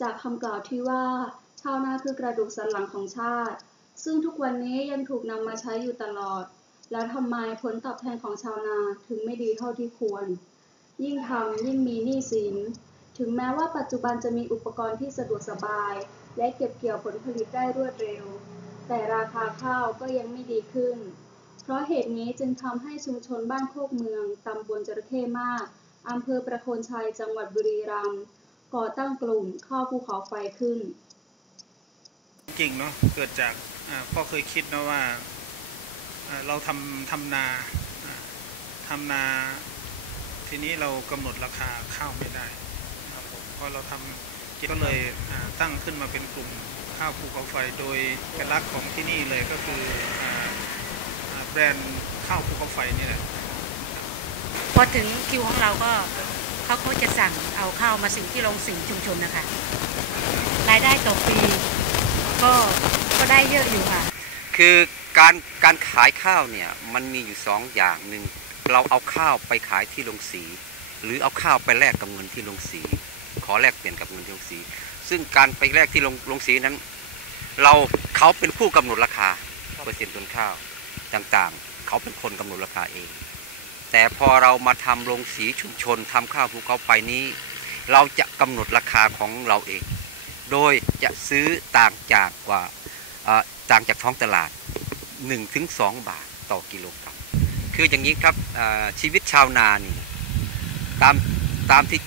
จากคำกล่าวที่ว่า ชาวนาคือกระดูกสันหลังของชาติ ซึ่งทุกวันนี้ยังถูกนำมาใช้อยู่ตลอด แล้วทำไมผลตอบแทนของชาวนาถึงไม่ดีเท่าที่ควร ยิ่งทำยิ่งมีหนี้สิน ถึงแม้ว่าปัจจุบันจะมีอุปกรณ์ที่สะดวกสบาย และเก็บเกี่ยวผลผลิตได้รวดเร็ว แต่ราคาข้าวก็ยังไม่ดีขึ้น เพราะเหตุนี้จึงทำให้ชุมชนบ้านโคกเมืองตำบลจระเข้มากอำเภอประโคนชัยจังหวัดบุรีรัมย์ ก่อตั้งกลุ่มข้าวภูเขาไฟขึ้น จริงเนาะเกิดจากอ่าพ่อเคยคิดนะว่าอ่าเราทำทำนาอ่าทำนาทีนี้เรากำหนดราคาข้าวไม่ได้ครับผมพอเราทำก็เลยอ่าตั้งขึ้นมาเป็นกลุ่มข้าวภูเขาไฟโดยเอกลักษณ์ของที่นี่เลยก็คืออ่าอ่าแบรนด์ข้าวภูเขาไฟนี่แหละพอถึงคิวของเราก็ เขาเขาจะสั่งเอาข้าวมาสิงที่โรงสิงชุมชนนะคะ รายได้ต่อปีก็ก็ได้เยอะอยู่ค่ะ คือการการขายข้าวเนี่ยมันมีอยู่สองอย่างหนึ่งเราเอาข้าวไปขายที่โรงสี หรือเอาข้าวไปแลกกับเงินที่โรงสี ขอแลกเปลี่ยนกับเงินที่โรงสี ซึ่งการไปแลกที่โรงโรงสีนั้น เราเขาเป็นผู้กำหนดราคาเปอร์เซ็นต์ต้นข้าวต่างๆ เขาเป็นคนกำหนดราคาเอง แต่พอเรามาทำโรงสีชุมชนทำข้าวภูเขาไฟนี้ เราจะกำหนดราคาของเราเอง โดยจะซื้อต่างจากกว่าเอ่อต่างจากท้องตลาด1-2ถึง2บาทต่อกิโลกรัมคืออย่างนี้ครับเอ่อชีวิตชาวนานี่ตามตามที่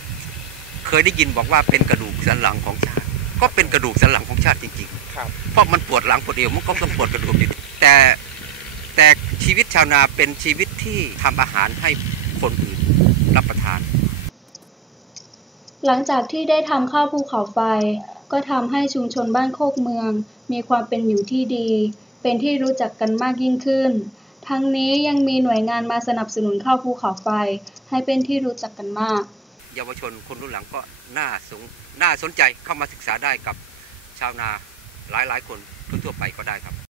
เคยได้ยินบอกว่าเป็นกระดูกสันหลังของชาติ ก็เป็นกระดูกสันหลังของชาติจริงๆครับเพราะมันปวดหลังปวดเอวมันก็ต้องปวดกระดูกอยู่แต่ แต่ชีวิตชาวนาเป็นชีวิตที่ทำอาหารให้คนอื่นรับประทาน หลังจากที่ได้ทำข้าวภูเขาไฟ ก็ทำให้ชุมชนบ้านโคกเมือง มีความเป็นอยู่ที่ดี เป็นที่รู้จักกันมากยิ่งขึ้น ทั้งนี้ยังมีหน่วยงานมาสนับสนุนข้าวภูเขาไฟ ให้เป็นที่รู้จักกันมาก เยาวชนคนรุ่นหลังก็น่าสนน่าสนใจเข้ามาศึกษาได้กับชาวนาหลายๆ คนทั่วๆไปก็ได้ครับ